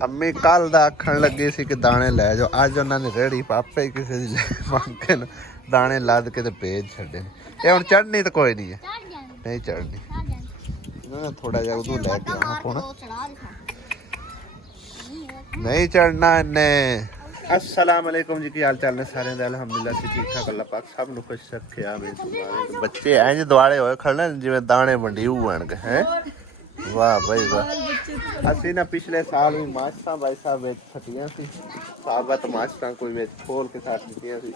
ਅੰਮੀ ਕੱਲ ਦਾ ਆਖਣ ਲੱਗੀ ਸੀ ਕਿ ਦਾਣੇ ਲੈ ਜਾਓ, ਅੱਜ ਉਹਨਾਂ ਨੇ ਰੇੜੀ ਪਾਪੇ ਹੀ ਕਿਸੇ ਦੀ ਮੰਗ ਕੇ ਦਾਣੇ ਲੱਦ ਕੇ ਤੇ ਭੇਜ ਛੱਡੇ। ਇਹ ਹੁਣ ਚੜ੍ਹਨੀ ਤਾਂ ਕੋਈ ਨਹੀਂ ਹੈ, ਨਹੀਂ ਚੜ੍ਹਨੀ ਇਹਨਾਂ ਨੇ ਥੋੜਾ ਜਿਹਾ ਉਦੋਂ ਲੈ ਕੇ ਆਉਣਾ ਪਉਣਾ, ਨਹੀਂ ਚੜ੍ਹਨਾ ਇਹਨੇ। अस्सलाम वालेकुम जी, की हाल चाल ने सारे दे अल्हम्दुलिल्लाह से ठीक ठाक, अल्लाह पाक सब नु खुश रखे। बच्चे इंज दुआले होए खड़े जिवें दाने वंडी होण गए हैं। वाह भाई वाह। ਅਸੀਂ ਨਾ ਪਿਛਲੇ ਸਾਲ ਵੀ ਮਾਛਾਂ ਬਾਈ ਸਾਹਿਬ ਵਿੱਚ ਫਟੀਆਂ ਸੀ, ਸਾਬਤ ਮਾਛਾਂ ਕੋਈ ਵਿੱਚ ਖੋਲ ਕੇ ਸਾਟ ਦਿੱਤੀਆਂ ਸੀ।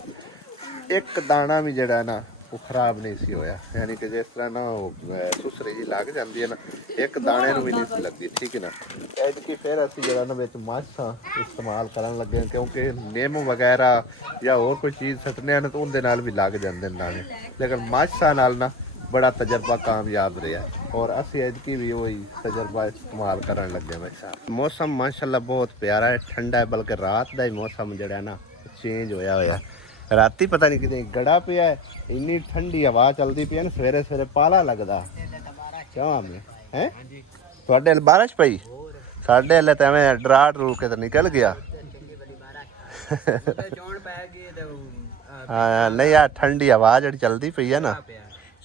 ਇੱਕ ਦਾਣਾ ਵੀ ਜਿਹੜਾ ਨਾ ਉਹ ਖਰਾਬ ਨਹੀਂ ਸੀ ਹੋਇਆ, ਯਾਨੀ ਕਿ ਜਿਸ ਤਰ੍ਹਾਂ ਨਾ ਉਹ ਸੁਸਰੀ ਜੀ ਲੱਗ ਜਾਂਦੀ ਹੈ ਨਾ, ਇੱਕ ਦਾਣੇ ਨੂੰ ਵੀ ਨਹੀਂ ਸੀ ਲੱਗਦੀ, ਠੀਕ ਹੈ ਨਾ। ਐਤਕੀ ਫਿਰ ਅਸੀਂ ਜਿਹੜਾ ਨਾ ਵਿੱਚ ਮਾਛਾਂ ਇਸਤੇਮਾਲ ਕਰਨ ਲੱਗੇ, ਕਿਉਂਕਿ ਨਿੰਮ ਵਗੈਰਾ ਜਾਂ ਹੋਰ ਕੋਈ ਚੀਜ਼ ਸੱਟਨੇ ਹਨ ਤਾਂ ਉਹਦੇ ਨਾਲ ਵੀ ਲੱਗ ਜਾਂਦੇ ਨੇ ਦਾਣੇ, ਲੇਕਿਨ ਮਾਛਾਂ ਨਾਲ ਨਾ बड़ा तजर्बा कामयाब रहा और असं एदकी भी वही तजर्बा इस्तेमाल करन लगे भाई साहब। मौसम माशाल्लाह बहुत प्यारा है, ठंडा है, बल्कि रात का ही मौसम जो है ना चेंज होया होया। राती पता नहीं कितने गड़ा पिया है, इन्नी ठंडी हवा चलती पी है ना, सवेरे सवेरे पाला लगता क्यों हमें है। थोड़े बारिश पई, साढ़े हले तो एवं डरा डरू के तो निकल गया। हाँ नहीं यार ठंडी हवा जी चलती पई है ना,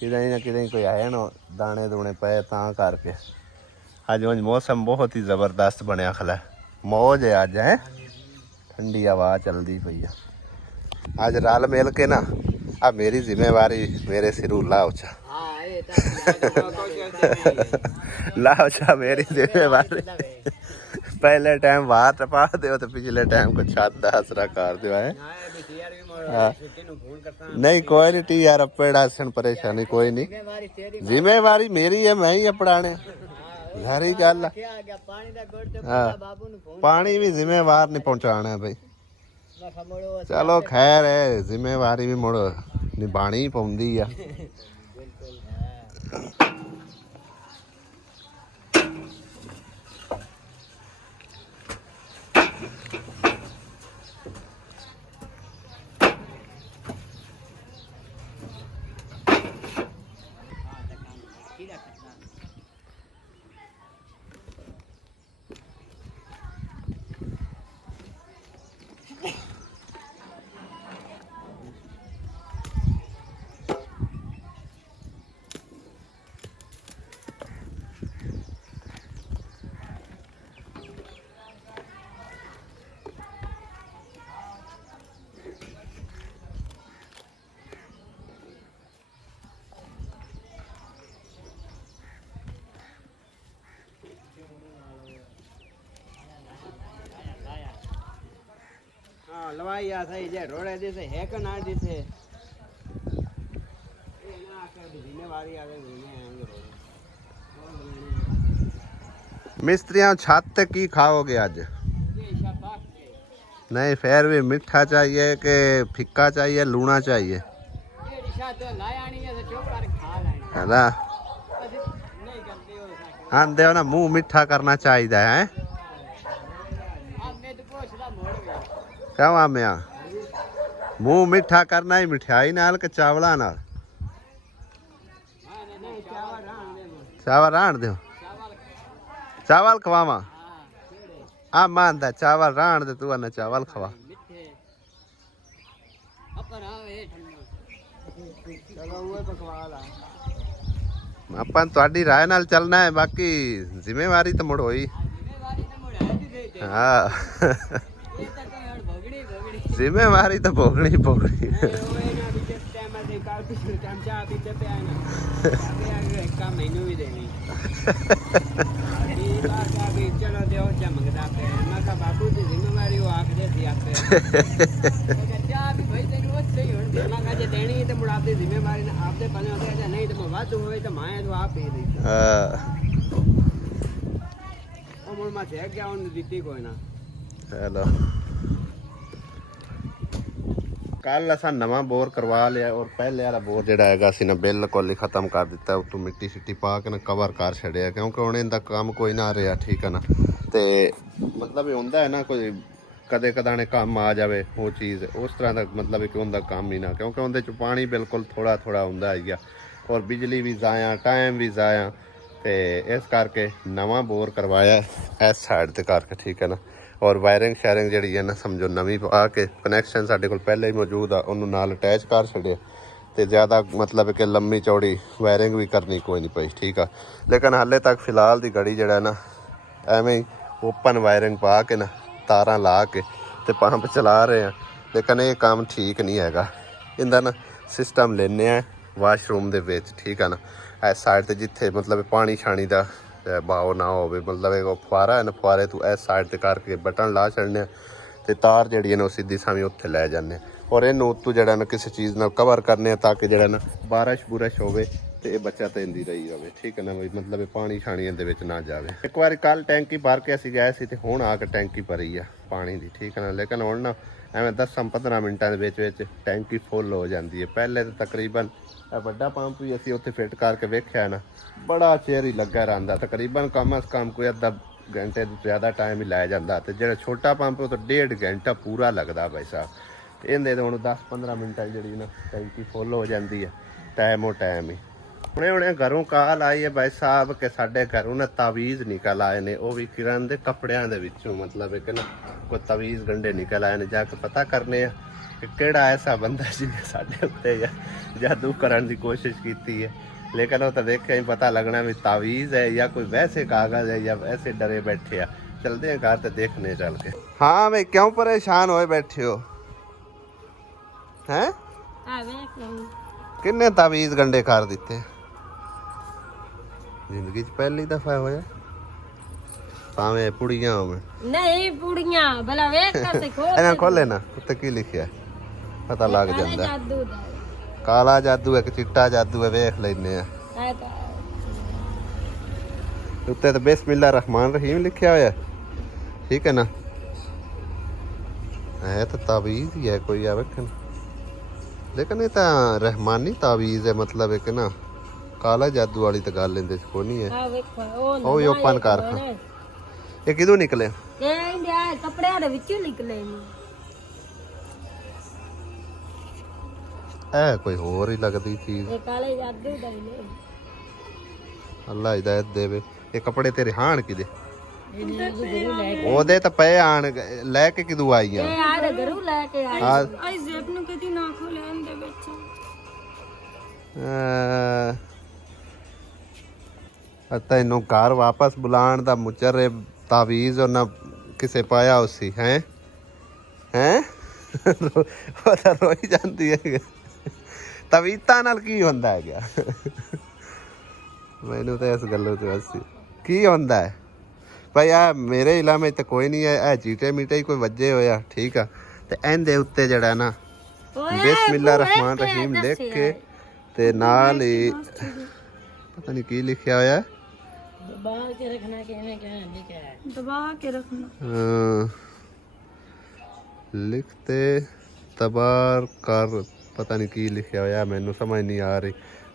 किते ना किते कोई आया ना दाने दूने पे तां करके। अज उंज मौसम बहुत ही ज़बरदस्त बनया खला, मौज है अज है, ठंडी हवा चलती पई है। अज रल मिल के ना आ मेरी जिम्मेवारी मेरे सिरू लाओचा लाओचा मेरी जिम्मेवारी। पहले टाइम बाहर टपा दो तो पिछले टाइम को छत का आसरा कर दो है। नहीं कोई नहीं टी यार पेड़ा सन परेशानी कोई नहीं, जिम्मेवारी मेरी है, मैं ही अपनाने सारी गल। हाँ पानी भी जिम्मेवार नहीं पहुंचाना है भाई, चलो खैर है, जिम्मेवारी भी मुड़ निभानी ही पौंदी है। लवाई आ सही जे रोड़े दिसे है कि ना दिसे जिम्मेवारी आ गई मिस्त्रियां छत ते की खाओगे आज? नहीं फिर भी मीठा चाहिए कि फिक्का चाहिए, लूना चाहिए है ना। आंदे हो ना मुंह मिठा करना चाहिए है क्या मामिया, मुंह मिठा करना ही मिठाई नाल के चावला नाल? चावल राण दो, चावल खवावा आ मानदा चावल राण दे, तू ना चावल खवा। अपन तुहाडी राय नाल चलना है, बाकी जिम्मेवारी तो मुड़ होई। हाँ जिम्मेवारी तो भोगनी भोगनी। हेलो कल असा नवा बोर करवा लिया और पहले वाला बोर जोड़ा है ना बिल्कुल ही खत्म कर दिता, उतों मिट्टी शिट्टी पा के ना कवर कर छड़िया, क्योंकि हुण इनका काम कोई ना रहा, ठीक है ना। तो मतलब होंदा है ना कोई कदे कदाने काम आ जाए वो चीज़, उस तरह का मतलब कि उनका काम ही ना, क्योंकि उनके पानी बिल्कुल थोड़ा थोड़ा होंदा है, और बिजली भी ज़ाया, टाइम भी ज़ाया, ਤੇ ਇਸ ਕਰਕੇ ਨਵਾਂ ਬੋਰ ਕਰਵਾਇਆ ਇਸ ਸਾਈਡ ਤੇ ਕਰਕੇ, ਠੀਕ ਹੈ ਨਾ। ਔਰ ਵਾਇਰਿੰਗ ਸ਼ਾਇਰਿੰਗ ਜਿਹੜੀ ਹੈ ਨਾ ਸਮਝੋ ਨਵੀਂ ਪਾ ਕੇ, ਕਨੈਕਸ਼ਨ ਸਾਡੇ ਕੋਲ ਪਹਿਲਾਂ ਹੀ ਮੌਜੂਦ ਆ, ਉਹਨੂੰ ਨਾਲ ਅਟੈਚ ਕਰ ਛੱਡਿਆ ਤੇ ਜ਼ਿਆਦਾ ਮਤਲਬ ਕਿ ਲੰਮੀ ਚੌੜੀ ਵਾਇਰਿੰਗ ਵੀ ਕਰਨੀ ਕੋਈ ਨਹੀਂ ਪਈ, ਠੀਕ ਆ। ਲੇਕਿਨ ਹਾਲੇ ਤੱਕ ਫਿਲਹਾਲ ਦੀ ਘੜੀ ਜਿਹੜਾ ਨਾ ਐਵੇਂ ਹੀ ਓਪਨ ਵਾਇਰਿੰਗ ਪਾ ਕੇ ਨਾ ਤਾਰਾਂ ਲਾ ਕੇ ਤੇ ਪੰਪ ਚਲਾ ਰਹੇ ਆ। ਲੇਕਿਨ ਇਹ ਕੰਮ ਠੀਕ ਨਹੀਂ ਹੈਗਾ। ਇਹਦਾ ਨਾ ਸਿਸਟਮ ਲੈਂਦੇ ਆ ਵਾਸ਼ਰੂਮ ਦੇ ਵਿੱਚ, ਠੀਕ ਆ ਨਾ। ਇਸ ਸਾਈਡ ਤੇ ਜਿੱਥੇ ਮਤਲਬ ਪਾਣੀ ਛਾਣੀ ਦਾ ਬਾਓ ਨਾ ਹੋਵੇ, ਮਤਲਬ ਇਹ ਫੁਆਰਾ ਹੈ ਨਾ, ਫੁਆਰੇ ਤੋਂ ਇਸ ਸਾਈਡ ਤੇ ਕਰਕੇ ਬਟਨ ਲਾ ਛੱਡਨੇ ਤੇ ਤਾਰ ਜਿਹੜੀ ਹੈ ਨਾ ਉਹ ਸਿੱਧੀ ਸਾਵੇਂ ਉੱਥੇ ਲੈ ਜਾਂਦੇ। ਔਰ ਇਹਨੂੰ ਉੱਤੋਂ ਜਿਹੜਾ ਨਾ ਕਿਸੇ ਚੀਜ਼ ਨਾਲ ਕਵਰ ਕਰਨੇ ਆ ਤਾਂ ਕਿ ਜਿਹੜਾ ਨਾ ਬਾਰਿਸ਼ ਬੁਰਿਸ਼ ਹੋਵੇ ਤੇ ਇਹ ਬੱਚਾ ਤੈਂਦੀ ਰਹੀ ਜਾਵੇ, ਠੀਕ ਹੈ ਨਾ ਬਈ। ਮਤਲਬ ਇਹ ਪਾਣੀ ਛਾਣੀ ਇਹਦੇ ਵਿੱਚ ਨਾ ਜਾਵੇ। ਇੱਕ ਵਾਰੀ ਕੱਲ ਟੈਂਕੀ ਭਰ ਕੇ ਅਸੀਂ ਗਏ ਸੀ ਤੇ ਹੁਣ ਆ ਕੇ ਟੈਂਕੀ ਭਰੀ ਆ ਪਾਣੀ ਦੀ, ਠੀਕ ਹੈ ਨਾ। ਲੇਕਿਨ ਹੁਣ ਨਾ ਐਵੇਂ 10-15 ਮਿੰਟਾਂ ਦੇ ਵਿੱਚ ਟੈਂਕੀ ਫੁੱਲ ਹੋ ਜਾਂਦੀ ਹੈ। ਪਹਿਲੇ ਤਾਂ ਤਕਰੀਬਨ ਵੱਡਾ ਪੰਪ ਵੀ ਅਸੀਂ ਉੱਥੇ ਫਿੱਟ ਕਰਕੇ ਵੇਖਿਆ ਨਾ, ਬੜਾ ਚਿਰ ਹੀ ਲੱਗਾ ਰਹਿੰਦਾ, ਤਕਰੀਬਨ ਕਮ ਅਸ ਕਮ ਕੋਈ ਅੱਧਾ ਘੰਟੇ ਤੋਂ ਜ਼ਿਆਦਾ ਟਾਈਮ ਹੀ ਲੈ ਜਾਂਦਾ। ਤੇ ਜਿਹੜਾ ਛੋਟਾ ਪੰਪ ਉਹ ਤਾਂ 1.5 ਘੰਟਾ ਪੂਰਾ ਲੱਗਦਾ ਭਾਈ ਸਾਹਿਬ। ਇਹਦੇ ਤਾਂ ਹੁਣ 10-15 ਮਿੰਟਾਂ ਜਿਹੜੀ ਨਾ ਟੈਂਕੀ ਫੁੱਲ ਹੋ ਜਾਂਦੀ ਹੈ, ਟਾਈਮ ਉਹ ਟਾਈਮ ਹੀ। ਹੁਣੇ ਘਰੋਂ ਕਾਲ ਆਈ ਹੈ ਭਾਈ ਸਾਹਿਬ ਕਿ ਸਾਡੇ ਘਰੋਂ ਨਾ ਤਾਵੀਜ਼ ਨਿਕਲ ਆਏ ਨੇ, ਉਹ ਵੀ ਕਿਰਨ ਦੇ ਕੱਪੜਿਆਂ ਦੇ ਵਿੱਚੋਂ, ਮਤਲਬ ਹੈ ਕਿ ਨਾ ਕੋਈ ਤਾਵੀਜ਼ ਗੰਢੇ ਨਿਕਲ ਆਏ ਨੇ। ਜਾ ਕੇ ਪਤਾ ਕਰਨੇ ਆ ਕਿ ਕਿਹੜਾ ਐਸਾ ਬੰਦਾ ਜਿਹਨੇ ਸਾਡੇ ਉੱਤੇ ਜਾਦੂ ਕਰਨ ਦੀ ਕੋਸ਼ਿਸ਼ ਕੀਤੀ ਹੈ। ਲੇਕਿਨ ਉਹ ਤਾਂ ਦੇਖਿਆ ਹੀ ਪਤਾ ਲੱਗਣਾ ਵੀ ਤਾਵੀਜ਼ ਹੈ ਜਾਂ ਕੋਈ ਵੈਸੇ ਕਾਗਜ਼ ਹੈ ਜਾਂ ਵੈਸੇ ਡਰੇ ਬੈਠੇ ਆ। ਚਲਦੇ हैं घर तो देखने चल के। हाँ भाई क्यों परेशान होए बैठे हो हैं? किन्ने तावीज गंडे कर दिते जिंदगी च पहली दफा होया? भावे पुड़ियां होवे नहीं पुड़ियां भला वेख कैसे खोल ਇਹਨਾਂ ਖੋਲੇ ਨਾ ਉੱਤੇ ਕੀ ਲਿਖਿਆ ਪਤਾ ਲੱਗ ਜਾਂਦਾ। जादू दा ਕਾਲਾ ਜਾਦੂ ਹੈ ਕਿ ਚਿੱਟਾ ਜਾਦੂ ਹੈ, ਵੇਖ ਲੈਨੇ ਆ। है तो ਉੱਤੇ ਤਾਂ ਬਿਸਮਿਲ੍ਲਾ ਰਹਿਮਾਨ ਰਹੀਮ ਲਿਖਿਆ ਹੋਇਆ, ਠੀਕ ਹੈ ਨਾ। ਇਹ ਤਾਂ ਤਾਵੀਜ਼ ਹੀ ਹੈ ਕੋਈ, ਆ ਵੇਖਣ। ਲੇਕਿਨ ਇਹ ਤਾਂ ਰਹਿਮਾਨੀ ਤਾਵੀਜ਼ ਹੈ, ਮਤਲਬ ਹੈ ਕਿ ਨਾ ਕਾਲਾ ਜਾਦੂ ਵਾਲੀ ਤਾਂ ਗੱਲ ਇਹਦੇ 'ਚ ਕੋਈ ਨਹੀਂ ਹੈ। आ वेखो ਉਹ ਹੀ ਓਪਨ ਕਰ ਖਾ। ਇਹ ਕਿਦੋਂ ਨਿਕਲੇ? ਇਹ ਇੰਡੀਆ ਕੱਪੜਿਆਂ ਦੇ ਵਿੱਚੋਂ ਨਿਕਲੇ ਨੇ। ਇਹ ਕੋਈ ਹੋਰ ਹੀ ਲੱਗਦੀ ਚੀਜ਼। ਇਹ ਕਾਲੇ ਜਾਦੂ ਦਾ ਹੀ ਨੇ। ਅੱਲਾ ਹਿਦਾਇਤ ਦੇਵੇ। ਇਹ ਕੱਪੜੇ ਤੇਰੇ ਹਾਣ ਕਿਦੇ? ਗੁਰੂ ਲੈ ਕੇ ਉਹਦੇ ਤਾਂ ਪਏ ਆਣ, ਲੈ ਕੇ ਕਿਦੋਂ ਆਈਆਂ? ਇਹ ਆੜੇ ਗੁਰੂ ਲੈ ਕੇ ਆਈ। ਆਈ ਜ਼ੇਬ ਨੂੰ ਕਦੀ ਨਾ ਖੋਲੇ ਇਹਦੇ ਵਿੱਚ। ਤੈਨੂੰ ਘਰ ਵਾਪਸ ਬੁਲਾਉਣ ਦਾ ਮੁਚਰੇ ਤਾਵੀਜ਼ ਉਹਨਾਂ ਕਿਸੇ ਪਾਇਆ ਉਸੀ ਹੈ ਉਹ ਤਾਂ ਰੋਈ ਜਾਂਦੀ ਹੈ। ਤਵੀਤਾਂ ਨਾਲ ਕੀ ਹੁੰਦਾ ਹੈਗਾ? ਮੈਨੂੰ ਤਾਂ ਇਸ ਗੱਲੋਂ ਤੇ ਅਸੀਂ ਕੀ ਹੁੰਦਾ ਹੈ ਭਾਈ। ਆ ਮੇਰੇ ਇਲਾਕੇ ਤੇ ਕੋਈ ਨਹੀਂ ਹੈ, ਇਹ ਚੀਟੇ ਮੀਟੇ ਹੀ ਕੋਈ ਵੱਜੇ ਹੋਇਆ, ਠੀਕ ਆ। ਤੇ ਇਹਦੇ ਉੱਤੇ ਜਿਹੜਾ ਨਾ ਬਿਸਮਿਲ੍ਲਾ ਰਹਿਮਾਨ ਰਹੀਮ ਲਿਖ ਕੇ ਤੇ ਨਾਲ ਹੀ ਪਤਾ ਨਹੀਂ ਕੀ ਲਿਖਿਆ ਹੋਇਆ, दबा के रखना कहने क्या लिखा है, दबा के रखना। ਲਿਖਤੇ ਤਬਾਰ ਕਰ, ਪਤਾ ਨਹੀਂ ਕੀ ਲਿਖਿਆ ਹੋਇਆ, ਮੈਨੂੰ ਸਮਝ ਨਹੀਂ ਆ ਰਹੀ।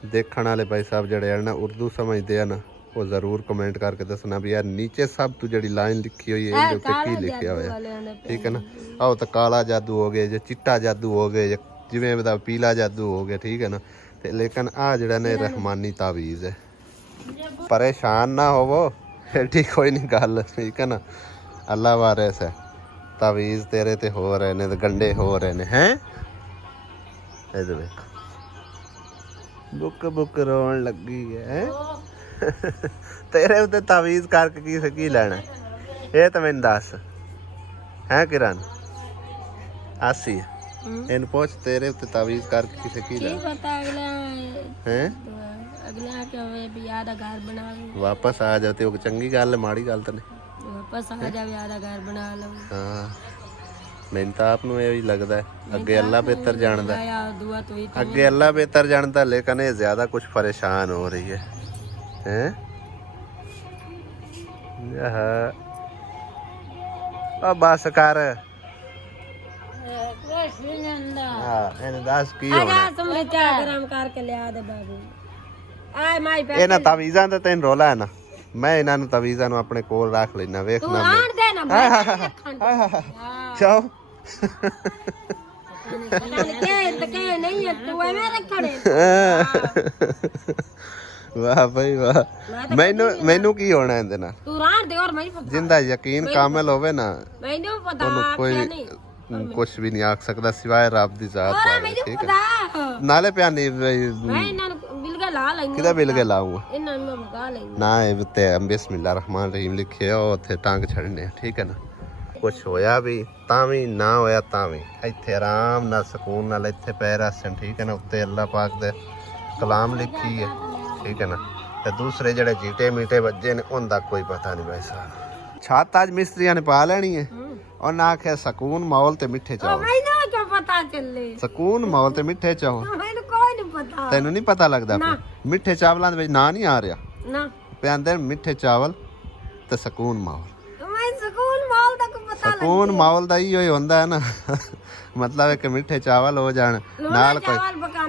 ਦੇਖਣ ਵਾਲੇ ਭਾਈ ਸਾਹਿਬ ਜਿਹੜੇ ਆ ਨਾ ਉਰਦੂ ਸਮਝਦੇ ਆ ਨਾ, ਉਹ ਜ਼ਰੂਰ ਕਮੈਂਟ ਕਰਕੇ ਦੱਸਣਾ ਵੀ ਯਾਰ ਨੀਚੇ ਸਭ ਤੋਂ ਜਿਹੜੀ ਲਾਈਨ ਲਿਖੀ ਹੋਈ ਹੈ ਇਹਦੇ ਉੱਤੇ ਕੀ ਲਿਖਿਆ ਹੋਇਆ, ਠੀਕ ਹੈ ਨਾ। ਆਹ ਤਾਂ ਕਾਲਾ ਜਾਦੂ ਹੋ ਗਿਆ ਜਾਂ ਚਿੱਟਾ ਜਾਦੂ ਹੋ ਗਿਆ ਜਾਂ ਜਿਵੇਂ ਦਾ ਪੀਲਾ ਜਾਦੂ ਹੋ ਗਿਆ, ਠੀਕ ਹੈ ਨਾ। ਤੇ ਲੇਕਿਨ ਆ ਜਿਹੜਾ ਨੇ ਰਹਿਮਾਨੀ ਤਾਵੀਜ਼ ਹੈ। ਪਰੇਸ਼ਾਨ ਨਾ ਹੋਵੋ, ਐਡੀ ਕੋਈ ਨਹੀਂ ਗੱਲ, ਠੀਕ ਹੈ ਨਾ। ਅੱਲਾ ਵਾਰਿਸ ਹੈ। ਤਾਵੀਜ਼ ਤੇਰੇ ਤੇ ਹੋ ਰਹੇ ਨੇ ਤੇ ਗੰਡੇ ਹੋ ਰਹੇ ਨੇ ਹੈ। ਇਹਦੇ ਵੇਖ ਬੁੱਕ ਬੁੱਕ ਰੋਣ ਲੱਗੀ ਹੈ। ਤੇਰੇ ਉੱਤੇ ਤਾਵੀਜ਼ ਕਰਕੇ ਕੀ ਲੈਣਾ ਇਹ ਤਾਂ ਮੈਨੂੰ ਦੱਸ ਹੈ ਕਿਰਨ? ਆਸੀ ਇਹਨੂੰ ਪੁੱਛ ਤੇਰੇ ਉੱਤੇ ਤਾਵੀਜ਼ ਕਰਕੇ ਕਿਸੇ ਕੀ ਲੈਣਾ पता अगला ਹੈ? अगला क्या वे भी आधा घर बना लो, ਵਾਪਸ ਆ ਜਾ ਤੇ ਉਹ ਚੰਗੀ ਗੱਲ ਹੈ, ਮਾੜੀ ਗੱਲ ਤਾਂ ਨਹੀਂ। वापस आ जावे आधा घर बना लो। ਹਾਂ ਮੈਨੂੰ ਤਾਂ ਆਪ ਨੂੰ ਇਹ ਹੀ ਲੱਗਦਾ ਹੈ, ਅੱਗੇ ਅੱਲਾ ਬਿਹਤਰ ਜਾਣਦਾ, आया दुआ तो ही ਅੱਗੇ ਅੱਲਾ ਬਿਹਤਰ ਜਾਣਦਾ। ਲੇਕਿਨ ਇਹ ਜ਼ਿਆਦਾ ਕੁਝ ਪਰੇਸ਼ਾਨ ਹੋ ਰਹੀ ਹੈ ਹੈ। ਉਹ ਬਸ ਕਰ। कुछ भी नहीं अंदा। ਹਾਂ ਇਹਨੂੰ ਦੱਸ ਕੀ ਹੋਣਾ। आजा तुम चाय गरम करके ले आ दे बाबू। आए माई पे ਇਹਨਾਂ ਤਾਵੀਜ਼ਾਂ ਦਾ ਤੈਨੂੰ ਰੋਲਾ ਹੈ ਨਾ, ਮੈਂ ਇਹਨਾਂ ਨੂੰ ਤਾਵੀਜ਼ਾਂ ਨੂੰ ਆਪਣੇ ਕੋਲ ਰੱਖ ਲੈਣਾ। ਵੇਖ तू ਨਾ आन दे ना भाई। ਚਾਓ के नहीं है तू है मेरे खड़े। ਵਾਹ ਬਈ ਵਾਹ। ਮੈਨੂੰ ਕੀ ਹੋਣਾ ਇਹਦੇ ਨਾਲ? ਤੂੰ ਰਾਹ ਦੇ ਔਰ ਮੈਨੂੰ ਪਤਾ ਜਿੰਦਾ ਯਕੀਨ ਕਾਮਲ ਹੋਵੇ ਨਾ ਮੈਨੂੰ ਪਤਾ ਉਹਨੂੰ ਕੋਈ ਕੁਝ ਵੀ ਨਹੀਂ ਆਖ ਸਕਦਾ ਸਿਵਾਏ ਰੱਬ ਦੀ ਜ਼ਾਤ ਵਾਲੇ। ਮੈਨੂੰ ਠੀਕ ਹੈ ਪਤਾ ਨਾਲੇ ਪਿਆਨੀ ਮੈਂ ਇਹਨਾਂ ਨੂੰ ਬਿਲਗਾ ਲਾ ਲੈਂਦੀ ਕਿਦਾ ਬਿਲ ਕੇ ਲਾਉਂਗਾ ਇਹਨਾਂ ਨੂੰ ਮੈਂ ਮਗਾ ਲੈਂਦੀ ਨਾ ਇਹ ਤੇ ਬਿਸਮਿਲ੍ਲਾ ਰਹਿਮਾਨ ਰਹੀਮ ਲਿਖਿਆ ਉੱਥੇ ਟੰਗ ਛੱਡਨੇ ਠੀਕ ਹੈ ਨਾ। ਕੁਛ ਹੋਇਆ ਵੀ ਤਾਂ ਵੀ ਨਾ ਹੋਇਆ ਤਾਂ ਵੀ ਇੱਥੇ ਆਰਾਮ ਨਾਲ ਸਕੂਨ ਨਾਲ ਇੱਥੇ ਪੈਰ ਰੱਖਣ ਠੀਕ ਹੈ ਨਾ। ਉੱਤੇ ਅੱਲਾਹ ਪਾਕ ਦੇ ਕਲਾਮ ਲਿਖੀ ਹੈ ਠੀਕ ਹੈ ਨਾ। ਤੇ ਦੂਸਰੇ ਜਿਹੜੇ ਜੀਟੇ ਮੀਟੇ ਵੱਜੇ ਨੇ ਉਹਦਾ ਕੋਈ ਪਤਾ ਨਹੀਂ ਵੈਸਾ। ਛੱਤ ਅੱਜ ਮਿਸਤਰੀਆਂ ਨੇ ਪਾ ਲੈਣੀ ਹੈ ਉਹਨਾਂ ਆਖਿਆ ਸਕੂਨ ਮਾਹੌਲ ਤੇ ਮਿੱਠੇ ਚਾਵਲ। ਮੈਨੂੰ ਕੀ ਪਤਾ ਚੱਲੇ ਸਕੂਨ ਮਾਹੌਲ ਤੇ ਮਿੱਠੇ ਚਾਵਲ ਮੈਨੂੰ ਕੋਈ ਨਹੀਂ ਪਤਾ। ਤੈਨੂੰ ਨਹੀਂ ਪਤਾ ਲੱਗਦਾ ਪਿਆ? ਮਿੱਠੇ ਚਾਵਲਾਂ ਦੇ ਵਿੱਚ ਨਾਂ ਨਹੀਂ ਆ ਰਿਹਾ ਨਾ ਪਿਆਂਦੇ ਮਿੱਠੇ ਚਾਵਲ ਤੇ ਸਕੂਨ ਮਾਹੌਲ। ਮੈਂ ਸਕੂਨ ਮਾਲ ਤੱਕ ਪਤਾ ਲੱਗ ਸਕੂਨ ਮਾਹੌਲ ਦਾ ਹੀ ਹੁੰਦਾ ਹੈ ਨਾ। ਮਤਲਬ ਹੈ ਕਿ ਮਿੱਠੇ ਚਾਵਲ ਹੋ ਜਾਣ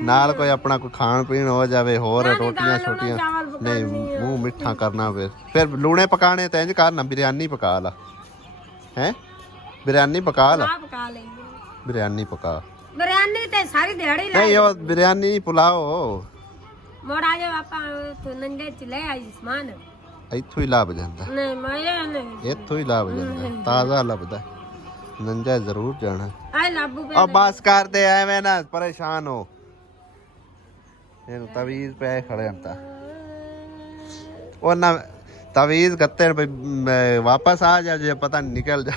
ਨਾਲ ਕੋਈ ਆਪਣਾ ਕੋਈ ਖਾਣ ਪੀਣ ਹੋ ਜਾਵੇ ਹੋਰ ਰੋਟੀਆਂ ਛੋਟੀਆਂ ਨਹੀਂ ਮੂੰਹ ਮਿੱਠਾ ਕਰਨਾ ਫਿਰ ਲੂਣੇ ਪਕਾਣੇ ਤੇ ਇੰਜ ਕਰਨਾ ਬਿਰਿਆਨੀ ਪਕਾ ਲਾ ਹੈ ਬਿਰਿਆਨੀ ਪਕਾ ਲਾ ਪਕਾ ਲੈਂਦੇ ਬਿਰਿਆਨੀ ਪਕਾ ਬਿਰਿਆਨੀ ਤੇ ਸਾਰੀ ਦਿਹਾੜੀ ਨਹੀਂ ਉਹ ਬਿਰਿਆਨੀ ਨਹੀਂ ਪੁਲਾਓ ਮੋੜਾ ਜੋ ਆਪਾਂ ਨੰਦੇ ਚ ਲੈ ਆਈ ਸਮਾਨ ਇੱਥੋਂ ਹੀ ਲੱਭ ਜਾਂਦਾ ਨਹੀਂ ਮੈਂ ਨਹੀਂ ਇੱਥੋਂ ਹੀ ਲੱਭ ਜਾਂਦਾ ਤਾਜ਼ਾ ਲੱਭਦਾ ਨੰਜਾ ਜ਼ਰੂਰ ਜਾਣਾ ਆਏ ਲਾਬੂ ਆ ਬਸ ਕਰਦੇ ਐਵੇਂ ਨਾ ਪਰੇਸ਼ਾਨ ਹੋ ਇਹਨੂੰ ਤਵੀਜ਼ ਪੈ ਖੜੇ ਹੰਤਾ ਉਹਨਾਂ ਤਵੀਜ਼ ਗੱਤੇ ਵਾਪਸ ਆ ਜਾ ਜੇ ਪਤਾ ਨਹੀਂ ਨਿਕਲ ਜਾ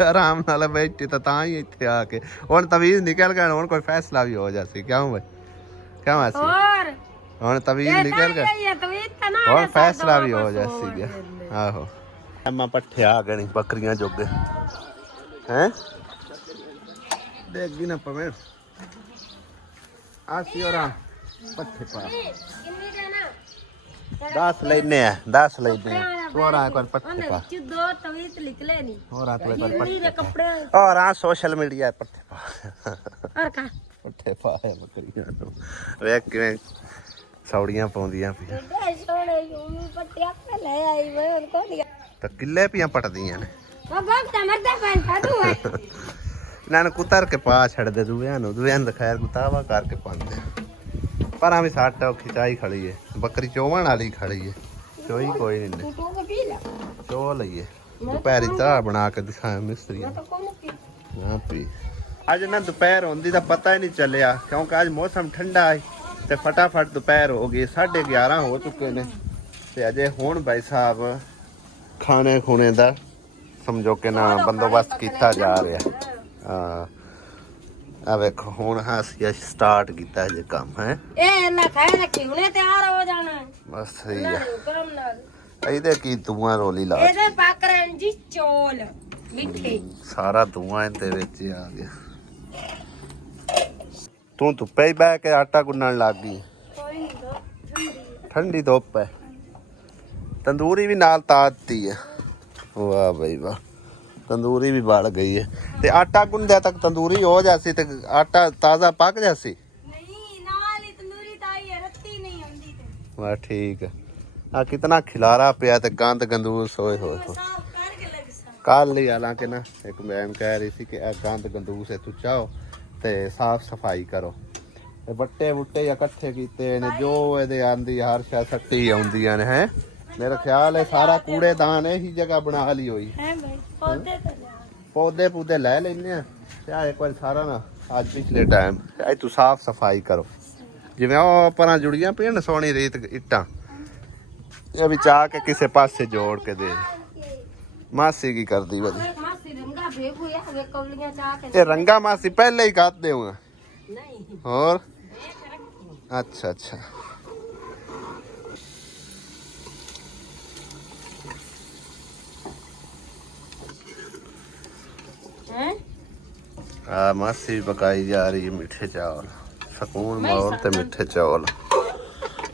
ਆਰਾਮ ਨਾਲ ਬੈਠੀ ਤਾਂ ਹੀ ਇੱਥੇ ਆ ਕੇ ਹੁਣ ਤਵੀਜ਼ ਨਿਕਲ ਗਿਆ ਹੁਣ ਕੋਈ ਫੈਸਲਾ ਵੀ ਹੋ ਜਾਸੀ ਕਿਉਂ ਬਈ ਕਿਉਂ ਆਸੀ ਹੋਰ ਹੁਣ ਤਵੀਜ਼ ਨਿਕਲ ਗਿਆ ਹੁਣ ਫੈਸਲਾ ਵੀ ਹੋ ਜਾਸੀ ਗਿਆ ਆਹੋ ਐਮਾ ਪੱਠੇ ਆ ਗਏ ਬੱਕਰੀਆਂ ਜੋਗੇ ਹੈ ਦੇਗੀ ਨਾ ਪਵੇਂ ਆਸੀ ਹੋਰਾਂ ਪੱਠੇ ਪਾ 10 ਲੈਨੇ ਆ 10 ਲੈਨੇ ਆ ਹੋਰਾਂ ਕੋਈ ਪੱਠੇ ਪਾ ਦੋ ਤਵੀਤ ਨਿਕਲੇ ਨਹੀਂ ਹੋਰਾਂ ਕੋਈ ਪੱਠੇ ਦੇ ਕੱਪੜੇ ਹੋਰਾਂ ਸੋਸ਼ਲ ਮੀਡੀਆ ਪੱਠੇ ਪਾ ਔਰ ਕਾ ਪੱਠੇ ਪਾਏ ਬੱਕਰੀਆਂ ਨੂੰ ਵੇਖ ਕਿਵੇਂ ਸੌੜੀਆਂ ਪਾਉਂਦੀਆਂ ਪਈਆਂ ਸੋਹਣੇ ਯੂਮੀ ਪੱਟਿਆ ਕੇ ਲੈ ਆਈ ਮੈਂ ਉਹਨਾਂ ਕੋਲ ਲਿਆ ਤਾਂ ਕਿੱਲੇ ਪੀਆਂ ਪਟਦੀਆਂ ਨੇ ਬਾਬਾ ਤਾਂ ਮਰਦਾ ਪੈਂਦਾ ਤੂੰ ਹੈ ਇਹਨਾਂ ਨੂੰ ਕੁਤਰ ਕੇ ਪਾ ਛੱਡਦੇ ਦੂਆਂ ਨੂੰ ਖੈਰ ਗੁਤਾਵਾ ਕਰਕੇ ਪਾਉਂਦੇ ਪਰ ਆ ਵੀ ਸਾਡਾ ਖਿਚਾਈ ਖੜੀ ਏ ਬੱਕਰੀ ਚੋਵਣ ਵਾਲੀ ਖੜੀ ਏ ਚੋਈ ਕੋਈ ਨਹੀਂ ਤੂੰ ਤਾਂ ਪੀ ਲੈ ਚੋ ਲਈਏ ਦੁਪਹਿਰੀ ਚਾਹ ਬਣਾ ਕੇ ਦਿਖਾਇਆ ਮਿਸਤਰੀਆਂ ਨਾ ਪੀ ਅੱਜ ਨਾ ਦੁਪਹਿਰ ਹੁੰਦੀ ਤਾਂ ਪਤਾ ਹੀ ਨਹੀਂ ਚੱਲਿਆ ਕਿਉਂਕਿ ਅੱਜ ਮੌਸਮ ਠੰਡਾ ਹੈ ਤੇ ਫਟਾਫਟ ਦੁਪਹਿਰ ਹੋ ਗਈ 11:30 ਹੋ ਚੁੱਕੇ ਨੇ ਤੇ ਅਜੇ ਹੁਣ ਭਾਈ ਸਾਹਿਬ ਖਾਣੇ ਖੁਣੇ ਦਾ ਸਮਝੋ ਕਿ ਨਾ ਬੰਦੋਬਸਤ ਕੀਤਾ ਜਾ ਰਿਹਾ ਹਾਂ ਆ ਵੇਖੋ ਹੁਣ ਅਸੀਂ ਸਟਾਰਟ ਕੀਤਾ ਜੇ ਕੰਮ ਹੈ ਇਹ ਨਾ ਖਾਏ ਨਾ ਕਿ ਹੁਣੇ ਤਿਆਰ ਹੋ ਜਾਣਾ ਬਸ ਸਹੀ ਆ ਕਰਮ ਨਾਲ ਇਹਦੇ ਕੀ ਧੂਆਂ ਰੋਲੀ ਲਾ ਇਹਦੇ ਪੱਕ ਰਹੇ ਜੀ ਚੋਲ ਮਿੱਠੇ ਸਾਰਾ ਧੂਆਂ ਇਹਦੇ ਵਿੱਚ ਹੀ ਆ ਗਿਆ ਤੂੰ ਧੁੱਪੇ ਹੀ ਬਹਿ ਕੇ ਆਟਾ ਗੁੰਨਣ ਲੱਗ ਗਈ ਕੋਈ ਨਹੀਂ ਠੰਡੀ ਧੁੱਪ ਹੈ ਤੰਦੂਰੀ ਵੀ ਨਾਲ ਤਾਤੀ ਹੈ ਵਾਹ ਬਈ ਵਾਹ ਤੰਦੂਰੀ ਵੀ ਬਲ ਗਈ ਹੈ ਤੇ ਆਟਾ ਗੁੰਨਦਿਆ ਤੱਕ ਤੰਦੂਰੀ ਹੋ ਜਾਸੀ ਤੇ ਆਟਾ ਤਾਜ਼ਾ ਪੱਕ ਜਾਸੀ ਨਹੀਂ ਨਾਲ ਹੀ ਤੰਦੂਰੀ ਤਾਈ ਰੱਤੀ ਨਹੀਂ ਆਉਂਦੀ ਤੇ ਵਾਹ ਠੀਕ ਹੈ ਆ ਕਿਤਨਾ ਖਿਲਾਰਾ ਪਿਆ ਤੇ ਗੰਦ ਗੰਦੂਸ ਹੋਏ ਹੋਏ ਸਾਫ ਕਰਕੇ ਲੱਗ ਸਾ ਕੱਲ ਹੀ ਹਾਲਾਂਕਿ ਨਾ ਇੱਕ ਮੈਮ ਕਹਿ ਰਹੀ ਸੀ ਕਿ ਇਹ ਗੰਦ ਗੰਦੂਸ ਇੱਥੋਂ ਚਾਓ ਤੇ ਸਾਫ ਸਫਾਈ ਕਰੋ ਤੇ ਬੱਟੇ ਬੁੱਟੇ ਇਕੱਠੇ ਕੀਤੇ ਨੇ ਜੋ ਇਹਦੇ ਆਂਦੀ ਹਰ ਸ਼ੈ ਸੱਟੀ ਆਉਂਦੀਆਂ ਨੇ ਹੈ ਮੇਰਾ ਖਿਆਲ ਹੈ ਸਾਰਾ ਕੂੜੇਦਾਨ ਇਹੀ ਜਗ੍ਹਾ ਬਣਾ ਲਈ ਹੋਈ ਹੈ ਭਾਈ ਪੌਦੇ ਤੇ ਪੌਦੇ ਲੈ ਲੈਨੇ ਆ ਤੇ ਆ ਇੱਕ ਵਾਰ ਸਾਰਾ ਨਾ ਅੱਜ ਪਿਛਲੇ ਟਾਈਮ ਇਹ ਤੂੰ ਸਾਫ ਸਫਾਈ ਕਰੋ ਜਿਵੇਂ ਉਹ ਪਰਾਂ ਜੁੜੀਆਂ ਪਈਆਂ ਸੋਹਣੀ ਰੇਤ ਇੱਟਾਂ ਇਹ ਵੀ ਚਾਹ ਕੇ ਕਿਸੇ ਪਾਸੇ ਜੋੜ ਕੇ ਦੇ ਮਾਸੀ ਕੀ ਕਰਦੀ ਵਧੀ ਮਾਸੀ ਰੰਗਾ ਭੇਗੂ ਆ ਵੇ ਕੌਲੀਆਂ ਚਾਹ ਕੇ ਇਹ ਰੰਗਾ ਮਾਸੀ ਪਹਿਲੇ ਹੀ ਕੱਟ ਦੇਊਗਾ ਨਹੀਂ ਹੋਰ ਅੱਛਾ ਅੱਛਾ ਹੈ ਆ ਮਾਸੀ ਪਕਾਈ ਜਾ ਰਹੀ ਹੈ ਮਿੱਠੇ ਚਾਵਲ ਸਕੂਨ ਮਾਹੌਲ ਤੇ ਮਿੱਠੇ ਚਾਵਲ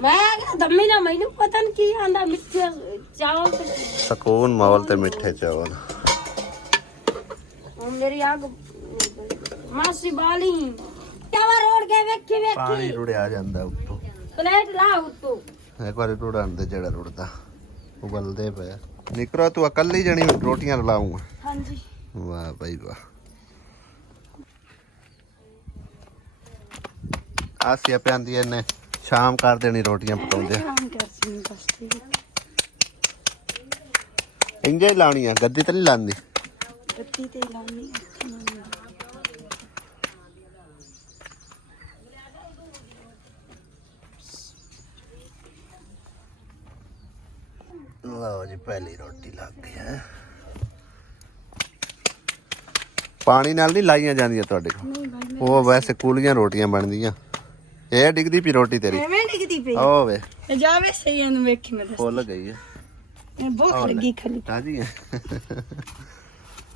ਮੈਂ ਦਮੀ ਨਾ ਮੈਨੂੰ ਪਤਾ ਨਹੀਂ ਕੀ ਆਂਦਾ ਮਿੱਠੇ ਚਾਵਲ ਤੇ ਸਕੂਨ ਮਾਹੌਲ ਤੇ ਮਿੱਠੇ ਚਾਵਲ ਹੁਣ ਮੇਰੀ ਆਗ ਮਾਸੀ ਬਾਲੀ ਚਾਵਲ ਰੋੜ ਕੇ ਵੇਖੀ ਪਾਣੀ ਰੁੜਿਆ ਜਾਂਦਾ ਉੱਤੋਂ ਪਲੇਟ ਲਾ ਉੱਤੋਂ ਇੱਕ ਵਾਰੀ ਰੁੜਨ ਦੇ ਜਿਹੜਾ ਰੁੜਦਾ ਉਬਲਦੇ ਪਏ ਨਿਕਰੋ ਤੂੰ ਇਕੱਲੀ ਜਣੀ ਰੋਟੀਆਂ ਲਾਉਂਗਾ ਹਾਂਜੀ ਵਾਹ ਭਾਈ ਵਾਹ ਆਸੀਆ ਪੈਂਦੀ ਨੇ ਸ਼ਾਮ ਕਰ ਦੇਣੀ ਰੋਟੀਆਂ ਪਕਾਉਂਦੇ ਕੰਮ ਕਰ ਸੀ ਬਸ ਠੀਕ ਹੈ। ਇੰਜੇ ਹੀ ਲਾਉਣੀ ਆ, ਗੱਦੀ ਤੇ ਨਹੀਂ ਲਾਉਂਦੀ। ਬੱਤੀ ਤੇ ਲਾਉਣੀ ਇੱਥੇ ਨਾ ਲਓ ਜੀ ਪਹਿਲੀ ਰੋਟੀ ਲੱਗ ਗਈ ਹੈ। ਪਾਣੀ ਨਾਲ ਨਹੀਂ ਲਾਈਆਂ ਜਾਂਦੀਆਂ ਤੁਹਾਡੇ ਕੋਲ? ਨਹੀਂ ਭਾਈ ਉਹ ਵੈਸੇ ਕੂਲੀਆਂ ਰੋਟੀਆਂ ਬਣਦੀਆਂ। ਇਹ ਡਿੱਗਦੀ ਪਈ ਰੋਟੀ ਤੇਰੀ। ਐਵੇਂ ਡਿੱਗਦੀ ਪਈ ਓ ਵੇ ਇਹ ਜਾਵੇ ਸਹੀ ਇਹਨੂੰ ਵੇਖੀ ਮੈਂ ਦੱਸ ਫੁੱਲ ਗਈ ਹੈ। ਭੁੱਖ ਲੱਗੀ ਖਾਲੀ ਤਾਜੀ ਹੈ।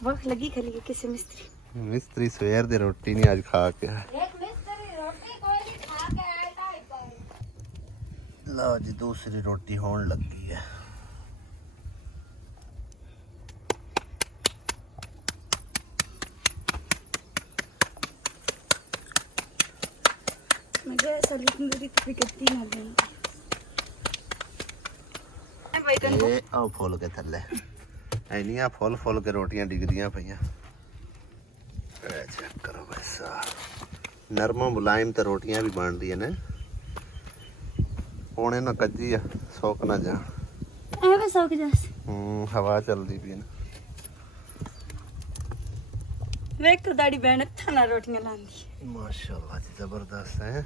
ਭੁੱਖ ਲੱਗੀ ਖਾਲੀ ਕਿਸੇ ਮਿਸਤਰੀ ਮਿਸਤਰੀ ਸਵੇਰ ਦੀ ਰੋਟੀ ਨਹੀਂ ਅੱਜ ਖਾ ਕੇ ਆਇਆ। ਲਓ ਜੀ ਦੂਸਰੀ ਰੋਟੀ ਹੋਣ ਲੱਗੀ ਹੈ। ਮੈਂ ਕਿਹਾ ਸਾਲੀ ਤੰਦੂਰੀ ਤੇ ਕਿੱਤੀ ਨਾ ਦੇਣੀ ਭਾਈ ਤੈਨੂੰ ਇਹ ਆਹ ਫੁੱਲ ਕੇ ਥੱਲੇ ਐਨੀਆਂ ਫੁੱਲ ਕੇ ਰੋਟੀਆਂ ਡਿੱਗਦੀਆਂ ਪਈਆਂ। ਇਹ ਚੈੱਕ ਕਰੋ ਵੈਸਾ ਨਰਮ ਮੁਲਾਇਮ ਤੇ ਰੋਟੀਆਂ ਵੀ ਬਣਦੀਆਂ ਨੇ। ਹੁਣ ਇਹਨਾਂ ਕੱਜੀ ਆ ਸੁੱਕ ਨਾ ਜਾ। ਐਵੇਂ ਸੌਕ ਜਾਸ ਹਵਾ ਚੱਲਦੀ ਪਈ ਨਾ। ਵੇਖ ਤੂੰ ਦਾੜੀ ਬੈਣ ਅੱਖਾਂ ਨਾਲ ਰੋਟੀਆਂ ਲਾਉਂਦੀ ਮਾਸ਼ਾਅੱਲਾ ਜੀ ਜ਼ਬਰਦਸਤ ਹੈ।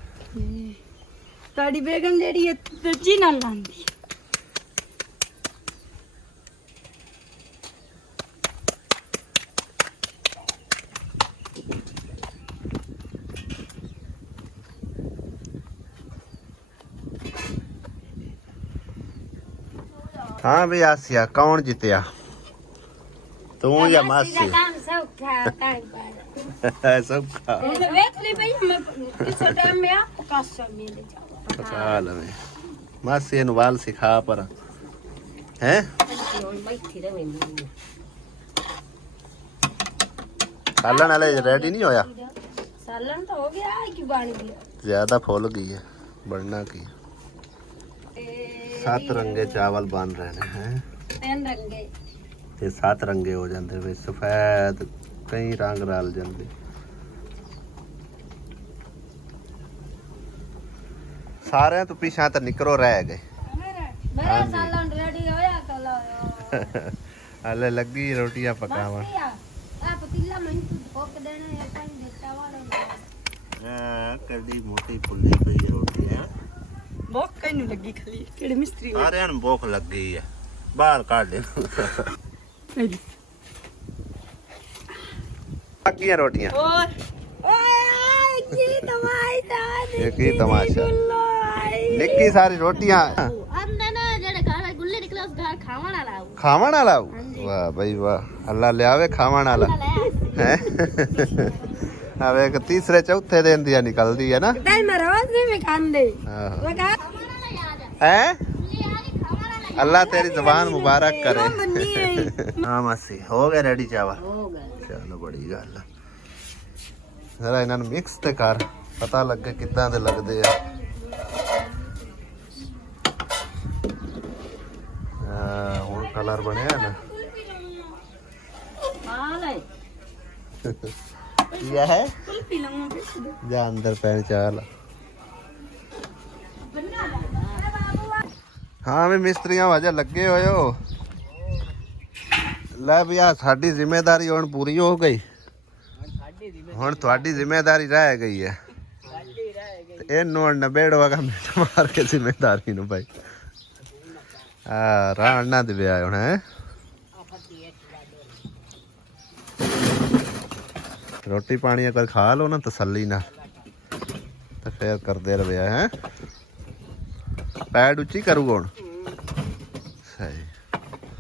ਤੁਹਾਡੀ ਬੇਗਮ ਜਿਹੜੀ ਹੈ ਦੂਜੀ ਨਾਲ ਲਾਉਂਦੀ हाँ भी आसिया कौन जीतया तू या मासी सब खा ਵੇਖ ਲਈ ਭਈ ਮੈਂ ਕਿਸੇ ਟਾਈਮ ਮੈਂ ਕਾਸਾ ਮਿਲ ਜਾਵਾ पका लवे मासी नु वाल सिखा पर हैं सालन वाले रेडी नहीं होया ਸਾਲਨ ਤਾਂ ਹੋ ਗਿਆ ਕਿ ਬਣ ਗਿਆ ज्यादा फूल गई है बढ़ना की 7 रंगे चावल बन रहे हैं। ਤਿੰਨ ਰੰਗੇ ये 7 रंगे हो जाते वे सफेद कई रंग रल जाते। सारे तो पीछा तो निकरो रह गए। ਮੇਰਾ ਸਾਲਨ ਰੈਡੀ ਹੋਇਆ ਕਲਾ हले लगी रोटियां पकावा ਆ ਪਤੀਲਾ ਮੈਂ ਤੂੰ ਭੋਕ ਦੇਣਾ ਹੈ ਪਾਣੀ ਦਿੱਤਾ ਵਾਲਾ कड़ी मोटी फुल्ली पई रोटी है। ਭੋਕ ਕਿਨੂੰ ਲੱਗੀ ਖਾਲੀ ਕਿਹੜੇ ਮਿਸਤਰੀ सारे भूख लग गई है बाहर काट ले बाकी रोटियां और ओए की तमाशा ये की तमाशा निक्की सारी रोटियां अंदर ना जेड़े गाल गुल्ले निकले उस गाल खावण वाला खावण वाला वाह भाई वाह अल्लाह ले आवे खावण वाला है। अब एक तीसरे चौथे दिन दिया निकलती है ना दाल में रोज में खांदे लगा है। अल्लाह तेरी जुबान मुबारक करे। हाँ मासी हो गए रेडी चावल चलो बड़ी गल जरा इन्हां नूं मिक्स ते कर पता लगे किदां दे लगदे आ। हुण कलर बनया ना यह है कुल्फी लंगा जा अंदर पैन चाल। हाँ भी मिस्त्रियां वजह लगे होए हो ले भी आ साडी जिम्मेदारी हुण पूरी हो गई। हुण तुहाडी जिम्मेदारी रह गई है इनू नबेड़वा का मिनट मार के जिम्मेदारी नु भाई राणा दे विआह हुण है। रोटी पानी अगर खा लो ना तसल्ली ना तो फिर करते रहे हैं। पैड उच्ची करूँ हुण सही